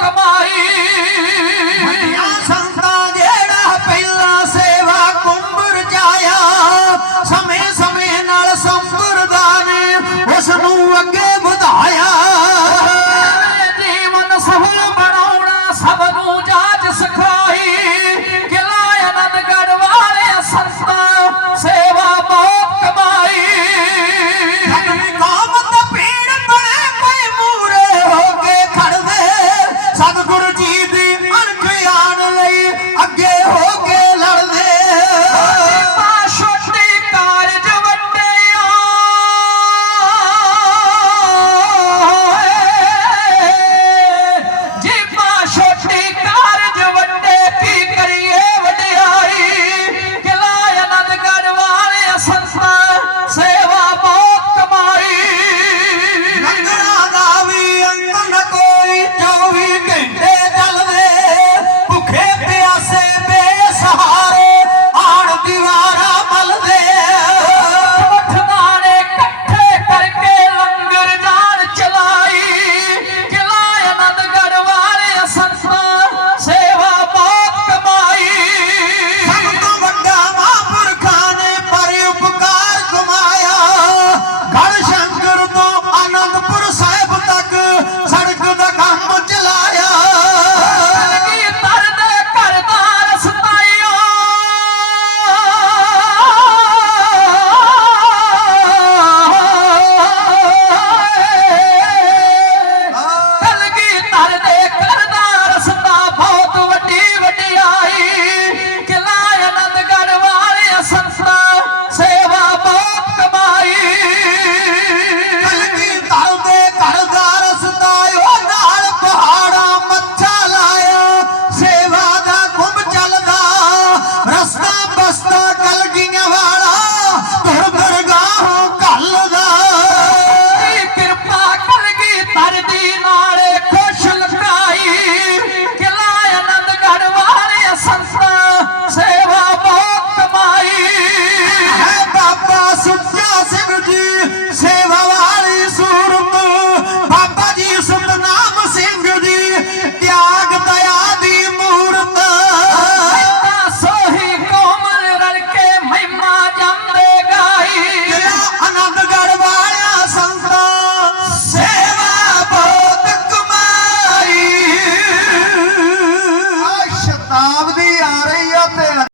કમાઈ.